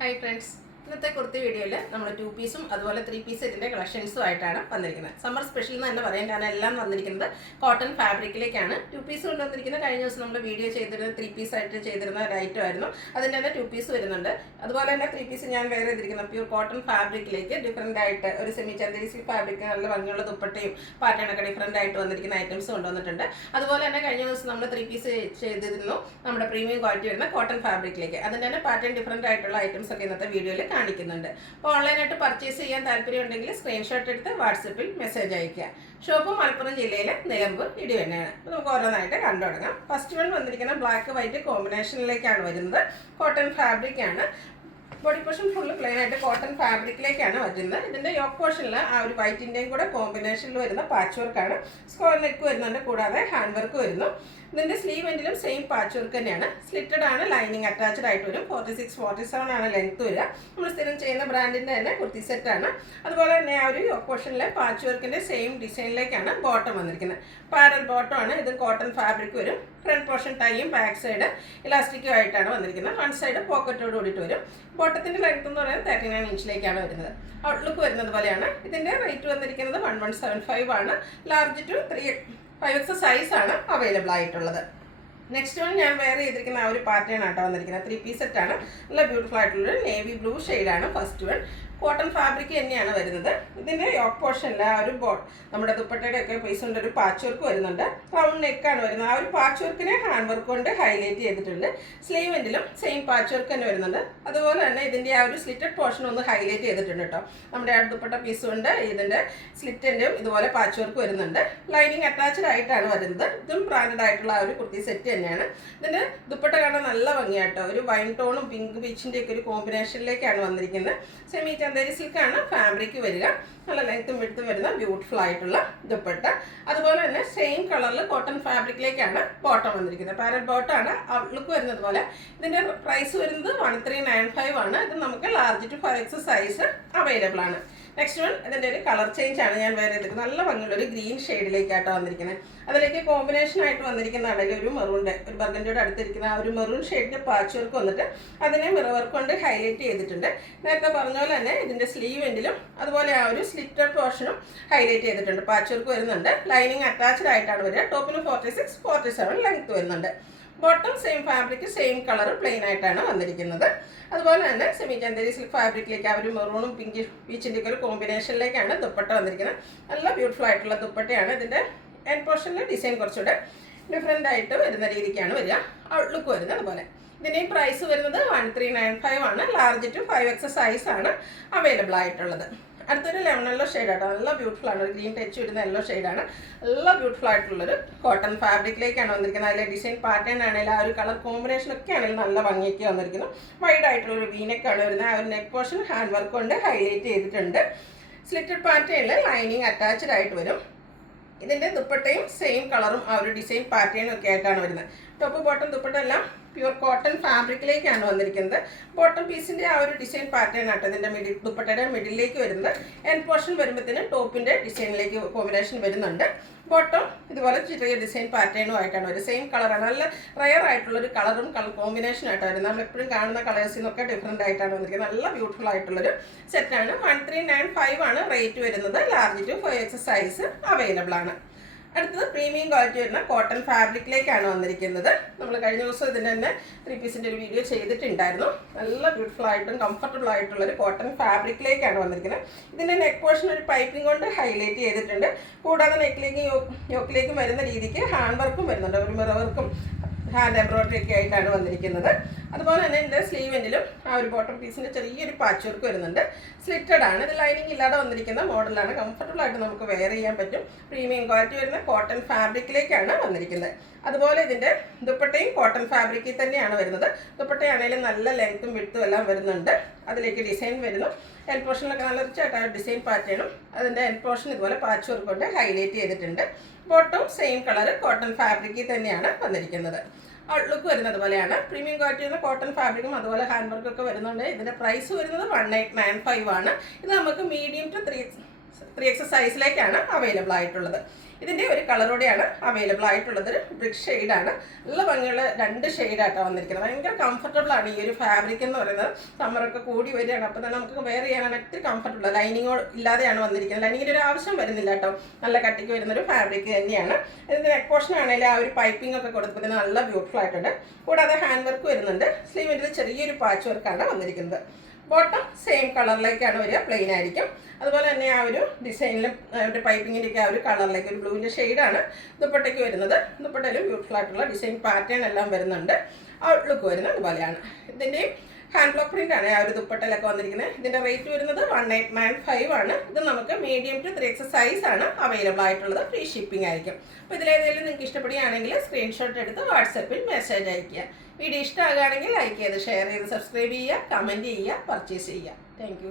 Hi friends. ഇന്നത്തെ കുർത്തി വീഡിയോയിൽ നമ്മൾ 2 പീസും അതുപോലെ 3 പീസ് സെറ്റിന്റെ കളക്ഷൻസും ആയിട്ടാണ് വന്നിരിക്കുന്നത്. സമ്മർ സ്പെഷ്യൽ എന്ന് തന്നെ പറയാം, കാരണം എല്ലാം വന്നിരിക്കുന്നത് കോട്ടൺ ഫാബ്രിക്കിലേക്കാണ്. 2 പീസ് കൊണ്ടുവന്നിരിക്കുന്നത് കഴിഞ്ഞ ദിവസം നമ്മൾ വീഡിയോ ചെയ്തിരുന്ന 3 പീസ് ആയിട്ട് ചെയ്തിരുന്ന ഒരു ഐറ്റം ആയിരുന്നു. അതിൻ്റെ തന്നെ 2 പീസ് വരുന്നുണ്ട്. അതുപോലെ തന്നെ 3 പീസ് ഞാൻ വേറെ ചെയ്തിരിക്കുന്ന പ്യൂർ കോട്ടൺ ഫാബ്രിക്കിലേക്ക് ഡിഫറൻ്റ് ആയിട്ട് ഒരു സെമി ചന്ദേരി സിൽക്ക് ഫാബ്രിക് നല്ല ഭംഗിയുള്ള ദുപ്പട്ടയും പാറ്റേണൊക്കെ ഡിഫറൻ്റ് ആയിട്ട് വന്നിരിക്കുന്ന ഐറ്റംസ് കൊണ്ടുവന്നിട്ടുണ്ട്. അതുപോലെ തന്നെ കഴിഞ്ഞ ദിവസം നമ്മൾ 3 പീസ് ചെയ്തിരുന്നു നമ്മുടെ പ്രീമിയം ക്വാളിറ്റി വരുന്ന കോട്ടൺ ഫാബ്രിക്കിലേക്ക്. അതിൻ്റെ തന്നെ പാറ്റേൺ ഡിഫറൻ്റ് ആയിട്ടുള്ള ഐറ്റംസ് ഒക്കെ ഇന്നത്തെ വീഡിയോയിൽ കാണിക്കുന്നുണ്ട്. അപ്പോൾ ഓൺലൈനായിട്ട് പർച്ചേസ് ചെയ്യാൻ താല്പര്യമുണ്ടെങ്കിൽ സ്ക്രീൻഷോട്ട് എടുത്ത് വാട്സപ്പിൽ മെസ്സേജ് അയയ്ക്കുക. ഷോപ്പ് മലപ്പുറം ജില്ലയിലെ നിലമ്പൂർ ഇടിവണ്ണയാണ്. അപ്പോൾ നമുക്ക് ഓരോന്നായിട്ട് കണ്ടു തുടങ്ങാം. ഫസ്റ്റ് വൺ വന്നിരിക്കുന്ന ബ്ലാക്ക് വൈറ്റ് കോമ്പിനേഷനിലേക്കാണ് വരുന്നത്. കോട്ടൺ ഫാബ്രിക് ആണ്. ബോഡി പോർഷൻ ഫുള്ള് പ്ലെയിൻ ആയിട്ട് കോട്ടൺ ഫാബ്രിക്കിലേക്കാണ് വരുന്നത്. ഇതിൻ്റെ യോക്ക് പോർഷനിൽ ആ ഒരു വൈറ്റിൻ്റെയും കൂടെ കോമ്പിനേഷനിൽ വരുന്ന പാച്ച് വർക്കാണ്. സ്ക്വയർ നെക്ക് വരുന്നുണ്ട്, കൂടാതെ ഹാൻഡ് വർക്ക് വരുന്നു. ഇതിൻ്റെ സ്ലീവ് എൻഡിലും സെയിം പാച്ച് വർക്ക് തന്നെയാണ്. സ്ലിറ്റഡ് ആണ്, ലൈനിങ് അറ്റാച്ച്ഡ് ആയിട്ട് വരും. 46-47 ആണ് ലെങ്ത് വരിക. നമ്മൾ സ്ഥിരം ചെയ്യുന്ന ബ്രാൻഡിൻ്റെ തന്നെ കുർത്തി സെറ്റാണ്. അതുപോലെ തന്നെ ആ ഒരു യോക്ക് പോർഷനിലെ പാച്ച് വർക്കിൻ്റെ സെയിം ഡിസൈനിലേക്കാണ് ബോട്ടം വന്നിരിക്കുന്നത്. പാരൽ ബോട്ടം ആണ്. ഇത് കോട്ടൺ ഫാബ്രിക് വരും. ഫ്രണ്ട് പോർഷൻ ടൈയും ബാക്ക് സൈഡ് ഇലാസ്റ്റിക്കും ആയിട്ടാണ് വന്നിരിക്കുന്നത്. വൺ സൈഡ് പോക്കറ്റോട് കൂടിയിട്ട് വരും. ബോട്ടത്തിൻ്റെ ലെങ്ത് എന്ന് പറയുന്നത് 39 ഇഞ്ചിലേക്കാണ് വരുന്നത്. ഔട്ട്ലുക്ക് വരുന്നത് പോലെയാണ്. ഇതിൻ്റെ റേറ്റ് വന്നിരിക്കുന്നത് 1175 ആണ്. ലാർജ് ടു 5X സൈസാണ് അവൈലബിൾ ആയിട്ടുള്ളത്. നെക്സ്റ്റ് വൺ ഞാൻ വേറെ ചെയ്തിരിക്കുന്ന ആ ഒരു പാറ്റേൺ ആട്ടോ വന്നിരിക്കുന്നത്. 3 പീസ് സെറ്റാണ്. നല്ല ബ്യൂട്ടിഫുൾ ആയിട്ടുള്ളൊരു നേവി ബ്ലൂ ഷെയ്ഡാണ് ഫസ്റ്റ് വൺ. കോട്ടൺ ഫാബ്രിക് തന്നെയാണ് വരുന്നത്. ഇതിൻ്റെ യോക്ക് പോർഷനിൽ ആ ഒരു നമ്മുടെ ദുപ്പട്ടയുടെ ഒക്കെ പീസ് കൊണ്ട് ഒരു പാച്ച് വർക്ക് വരുന്നുണ്ട്. റൗണ്ട് നെക്കാണ് വരുന്നത്. ആ ഒരു പാച്ച് വർക്കിനെ ഹാൻഡ് വർക്ക് കൊണ്ട് ഹൈലൈറ്റ് ചെയ്തിട്ടുണ്ട്. സ്ലീവ് എൻഡിലും സെയിം പാച്ച് വർക്ക് തന്നെ വരുന്നുണ്ട്. അതുപോലെ തന്നെ ഇതിൻ്റെ ആ ഒരു സ്ലിറ്റഡ് പോർഷൻ ഒന്ന് ഹൈലൈറ്റ് ചെയ്തിട്ടുണ്ട് കേട്ടോ. നമ്മുടെ ആ ദുപ്പട്ട പീസ് കൊണ്ട് ഇതിൻ്റെ സ്ലിറ്റിൻ്റെയും ഇതുപോലെ പാച്ച് വർക്ക് വരുന്നുണ്ട്. ലൈനിങ് അറ്റാച്ച്ഡ് ആയിട്ടാണ് വരുന്നത്. ഇതും ബ്രാൻഡഡ് ആയിട്ടുള്ള ആ ഒരു കുർത്തി സെറ്റ് തന്നെയാണ്. ഇതിൻ്റെ ദുപ്പട്ട കാണാൻ നല്ല ഭംഗിയാട്ടോ. ഒരു വൈൻ ടോണും പിങ്ക് ബീച്ചിൻ്റെ ഒക്കെ ഒരു കോമ്പിനേഷനിലേക്കാണ് വന്നിരിക്കുന്നത്. സെമി ചന്ദേരി സിൽക്കാണ് ഫാബ്രിക് വരിക. നല്ല ലെങ്ത്തും വിഡ്ത്തും വരുന്ന ബ്യൂട്ടിഫുൾ ആയിട്ടുള്ള ദുപ്പട്ട. അതുപോലെ തന്നെ സെയിം കളറിൽ കോട്ടൺ ഫാബ്രിക്കിലേക്കാണ് ബോട്ടം വന്നിരിക്കുന്നത്. പാരറ്റ് ബോട്ടമാണ്. ഔട്ട്ലുക്ക് വരുന്നത് പോലെ. ഇതിൻ്റെ പ്രൈസ് വരുന്നത് 1395 ആണ്. ഇത് നമുക്ക് large to 5X size available ആണ്. നെക്സ്റ്റ് വൺ ഇതിൻ്റെ ഒരു കളർ ചേഞ്ച് ആണ് ഞാൻ വേറെ എടുക്കുന്നത്. നല്ല ഭംഗിയുള്ള ഒരു ഗ്രീൻ ഷെയ്ഡിലേക്കാട്ടോ വന്നിരിക്കുന്നത്. അതിലേക്ക് കോമ്പിനേഷൻ ആയിട്ട് വന്നിരിക്കുന്നതാണെങ്കിൽ ഒരു മെറൂണിൻ്റെ ഒരു ബർഗൻഡിയോട് അടുത്തിരിക്കുന്ന ആ ഒരു മെറൂൺ ഷെയ്ഡിൻ്റെ പാച്ച് വർക്ക് വന്നിട്ട് അതിനെ മിറർ വർക്ക് കൊണ്ട് ഹൈലൈറ്റ് ചെയ്തിട്ടുണ്ട്. നേരത്തെ പറഞ്ഞ പോലെ തന്നെ ഇതിൻ്റെ സ്ലീവ് എൻഡിലും അതുപോലെ ആ ഒരു സ്ലിറ്റഡ് പോർഷനും ഹൈലൈറ്റ് ചെയ്തിട്ടുണ്ട്. പാച്ച് വർക്ക് വരുന്നുണ്ട്. ലൈനിങ് അറ്റാച്ച്ഡ് ആയിട്ടാണ് വരിക. ടോപ്പിന് 46-47 ലെങ്ത് വരുന്നുണ്ട്. Bottom same fabric same colour plain ആയിട്ടാണ് വന്നിരിക്കുന്നത്. അതുപോലെ തന്നെ സെമി ചന്ദേരി സിൽക്ക് ഫാബ്രിക്കിലേക്ക് ആ ഒരു മെറൂണും പിങ്ക് പീച്ചിൻ്റെ ഒക്കെ ഒരു കോമ്പിനേഷനിലേക്കാണ് ദുപ്പട്ട വന്നിരിക്കുന്നത്. നല്ല ബ്യൂട്ടിഫുൾ ആയിട്ടുള്ള ദുപ്പട്ടയാണ്. ഇതിൻ്റെ എൻഡ് പോർഷനിൽ ഡിസൈൻ കുറച്ചുകൂടെ ഡിഫറെൻ്റ് ആയിട്ട് വരുന്ന രീതിക്കാണ് വരിക. ഔട്ട്ലുക്ക് വരുന്നത് അതുപോലെ. ഇതിൻ്റെ പ്രൈസ് വരുന്നത് 1395 ആണ്. ലാർജ് ടു 5X സൈസാണ് അവൈലബിൾ ആയിട്ടുള്ളത്. അടുത്തൊരു ലെമൺ യെല്ലോ ഷെയ്ഡാട്ടോ. നല്ല ബ്യൂട്ടിഫുൾ ആണ്. ഒരു ഗ്രീൻ ടച്ച് വരുന്ന യെല്ലോ ഷെയ്ഡാണ്. നല്ല ബ്യൂട്ടിഫുൾ ആയിട്ടുള്ളൊരു കോട്ടൺ ഫാബ്രിക്കിലേക്കാണ് വന്നിരിക്കുന്നത്. അതിലെ ഡിസൈൻ പാറ്റേൺ ആണെങ്കിലും ആ ഒരു കളർ കോമ്പിനേഷനൊക്കെ ആണെങ്കിലും നല്ല ഭംഗിയൊക്കെ വന്നിരിക്കുന്നു. വൈഡ് ആയിട്ടുള്ളൊരു വീനൊക്കെയാണ് വരുന്നത്. ആ ഒരു നെക്ക് പോർഷൻ ഹാൻഡ് വർക്ക് കൊണ്ട് ഹൈലൈറ്റ് ചെയ്തിട്ടുണ്ട്. സ്ലിറ്റഡ് പാറ്റേണിൽ ലൈനിങ് അറ്റാച്ച്ഡ് ആയിട്ട് വരും. ഇതിൻ്റെ ദുപ്പട്ടയും സെയിം കളറും ആ ഒരു ഡിസൈൻ പാറ്റേണും ഒക്കെ ആയിട്ടാണ് വരുന്നത്. ടോപ്പ് ബോട്ടം ദുപ്പട്ട എല്ലാം പ്യൂർ കോട്ടൺ ഫാബ്രിക്കിലേക്കാണ് വന്നിരിക്കുന്നത്. ബോട്ടം പീസിൻ്റെ ആ ഒരു ഡിസൈൻ പാറ്റേൺ ആട്ടോ ഇതിൻ്റെ ദുപ്പട്ടയുടെ മിഡിലേക്ക് വരുന്നത്. എൻഡ് പോർഷൻ വരുമ്പോഴത്തേനും ടോപ്പിൻ്റെ ഡിസൈനിലേക്ക് കോമ്പിനേഷൻ വരുന്നുണ്ട്. ബോട്ടം ഇതുപോലെ ചെറിയ ഡിസൈൻ പാറ്റേണും ആയിട്ടാണ് വരുന്നത്. സെയിം കളറാണ്. നല്ല റയർ ആയിട്ടുള്ളൊരു കളറും കളർ കോമ്പിനേഷനും ആയിട്ടാണ് വരുന്നത്. നമ്മളെപ്പോഴും കാണുന്ന കളേഴ്സിൽ നിന്നൊക്കെ ഡിഫറെൻ്റ് ആയിട്ടാണ് വന്നിരിക്കുന്നത്. നല്ല ബ്യൂട്ടിഫുൾ ആയിട്ടുള്ളൊരു സെറ്റാണ്. 1395 ആണ് റേറ്റ് വരുന്നത്. Large to 5X size available ആണ്. അടുത്തത് പ്രീമിയം ക്വാളിറ്റി വരുന്ന കോട്ടൺ ഫാബ്രിക്കിലേക്കാണ് വന്നിരിക്കുന്നത്. നമ്മൾ കഴിഞ്ഞ ദിവസം ഇതിൻ്റെ തന്നെ 3 പീസിൻ്റെ ഒരു വീഡിയോ ചെയ്തിട്ടുണ്ടായിരുന്നു. നല്ല ബ്യൂട്ടിഫുൾ ആയിട്ടും കംഫർട്ടബിൾ ആയിട്ടുള്ളൊരു കോട്ടൺ ഫാബ്രിക്കിലേക്കാണ് വന്നിരിക്കുന്നത്. ഇതിൻ്റെ നെക്ക് പോർഷൻ ഒരു പൈപ്പിംഗ് കൊണ്ട് ഹൈലൈറ്റ് ചെയ്തിട്ടുണ്ട്. കൂടാതെ നെക്കിലേക്കും യോക്കിലേക്കും വരുന്ന രീതിക്ക് ഹാൻഡ് വർക്കും വരുന്നുണ്ട്. ഒരു മിറർ വർക്കും ഹാൻഡ് എംബ്രോയിഡറി ഒക്കെ ആയിട്ടാണ് വന്നിരിക്കുന്നത്. അതുപോലെ തന്നെ ഇതിൻ്റെ സ്ലീവ് എൻഡിലും ആ ഒരു ബോട്ടം പീസിൻ്റെ ചെറിയൊരു പാച്ച് വർക്ക് വരുന്നുണ്ട്. സ്ലിറ്റഡ് ആണ്. ഇത് ലൈനിങ് ഇല്ലാതെ വന്നിരിക്കുന്ന മോഡലാണ്. കംഫർട്ടബിൾ ആയിട്ട് നമുക്ക് വെയർ ചെയ്യാൻ പറ്റും. പ്രീമിയം ക്വാളിറ്റി വരുന്ന കോട്ടൺ ഫാബ്രിക്കിലേക്കാണ് വന്നിരിക്കുന്നത്. അതുപോലെ ഇതിൻ്റെ ദുപ്പട്ടയും കോട്ടൺ ഫാബ്രിക്കിൽ തന്നെയാണ് വരുന്നത്. ദുപ്പട്ടയാണെങ്കിലും നല്ല ലെങ്ത്തും വിഡ്ത്തും എല്ലാം വരുന്നുണ്ട്. അതിലേക്ക് ഡിസൈൻ വരുന്നു. എൻഡ് പോർഷനിലൊക്കെ നല്ല റിച്ചായിട്ട് ആ ഡിസൈൻ പാറ്റേണും അതിൻ്റെ എൻഡ് പോർഷൻ ഇതുപോലെ പാച്ച് വർക്ക് കൊണ്ട് ഹൈലൈറ്റ് ചെയ്തിട്ടുണ്ട്. ബോട്ടം സെയിം കളർ കോട്ടൺ ഫാബ്രിക്കിൽ തന്നെയാണ് വന്നിരിക്കുന്നത്. ഔട്ട്ലുക്ക് വരുന്നത് പോലെയാണ്. പ്രീമിയം ക്വാളിറ്റി വരുന്ന കോട്ടൺ ഫാബ്രിക്കും അതുപോലെ ഹാൻഡ് വർക്കൊക്കെ വരുന്നുണ്ട്. ഇതിൻ്റെ പ്രൈസ് വരുന്നത് 1895 ആണ്. ഇത് നമുക്ക് മീഡിയം ടു 3X സൈസിലേക്കാണ് അവൈലബിൾ ആയിട്ടുള്ളത്. ഇതിൻ്റെ ഒരു കളറോടെയാണ് അവൈലബിൾ ആയിട്ടുള്ളത്. ഒരു ബ്രിക്ക് ഷെയ്ഡാണ്. നല്ല ഭംഗിയുള്ള 2 ഷെയ്ഡായിട്ടാണ് വന്നിരിക്കുന്നത്. ഭയങ്കര കംഫർട്ടബിൾ ആണ് ഈ ഒരു ഫാബ്രിക് എന്ന് പറയുന്നത്. സമ്മറൊക്കെ കൂടി വരികയാണ്, അപ്പോൾ തന്നെ നമുക്ക് വെയർ ചെയ്യാനാണ് ഒത്തിരി കംഫർട്ടബിൾ. ലൈനിങ്ങോ ഇല്ലാതെയാണ് വന്നിരിക്കുന്നത്. ലൈനിങ്ങിൻ്റെ ഒരു ആവശ്യം വരുന്നില്ല കേട്ടോ. നല്ല കട്ടിക്ക് വരുന്നൊരു ഫാബ്രിക് തന്നെയാണ്. ഇതിൻ്റെ നെക്ക് പോർഷൻ ആണെങ്കിൽ ആ ഒരു പൈപ്പിംഗ് ഒക്കെ കൊടുത്തിട്ട് നല്ല ബ്യൂട്ടിഫുൾ ആയിട്ടുണ്ട്. കൂടാതെ ഹാൻഡ് വർക്ക് വരുന്നുണ്ട്. സ്ലീവിൻ്റെ ചെറിയൊരു പാച്ച് വർക്കാണ് വന്നിരിക്കുന്നത്. ബോട്ടം സെയിം കളറിലേക്കാണ് വരിക, പ്ലെയിൻ ആയിരിക്കും. അതുപോലെ തന്നെ ആ ഒരു ഡിസൈനിലും ഒരു പൈപ്പിങ്ങിൻ്റെയൊക്കെ ആ ഒരു കളറിലേക്ക് ഒരു ബ്ലൂവിൻ്റെ ഷെയ്ഡാണ് ദുപ്പട്ടയ്ക്ക് വരുന്നത്. ദുപ്പട്ടയിലും ബ്യൂട്ടിഫുൾ ആയിട്ടുള്ള ഡിസൈൻ പാറ്റേൺ എല്ലാം വരുന്നുണ്ട്. ഔട്ട്ലുക്ക് വരുന്നത് അതുപോലെയാണ്. ഇതിൻ്റെയും ഹാൻഡ് ബ്ലോക്ക് പ്രിൻ്റ് ആണ് ആ ഒരു ദുപ്പട്ടയിലൊക്കെ വന്നിരിക്കുന്നത്. ഇതിൻ്റെ റേറ്റ് വരുന്നത് 1895 ആണ്. ഇത് നമുക്ക് മീഡിയം ടു 3X സൈസാണ് അവൈലബിൾ ആയിട്ടുള്ളത്. ഫ്രീ ഷിപ്പിംഗ് ആയിരിക്കും. അപ്പോൾ ഇതിലേതെങ്കിലും നിങ്ങൾക്ക് ഇഷ്ടപ്പെടുകയാണെങ്കിൽ സ്ക്രീൻഷോട്ട് എടുത്ത് വാട്സപ്പിൽ മെസ്സേജ് അയയ്ക്കുക. വീഡിയോ ഇഷ്ടമാകുകയാണെങ്കിൽ ലൈക്ക് ചെയ്ത് ഷെയർ ചെയ്ത് സബ്സ്ക്രൈബ് ചെയ്യുക, കമൻറ്റ് ചെയ്യുക, പർച്ചേസ് ചെയ്യുക. താങ്ക്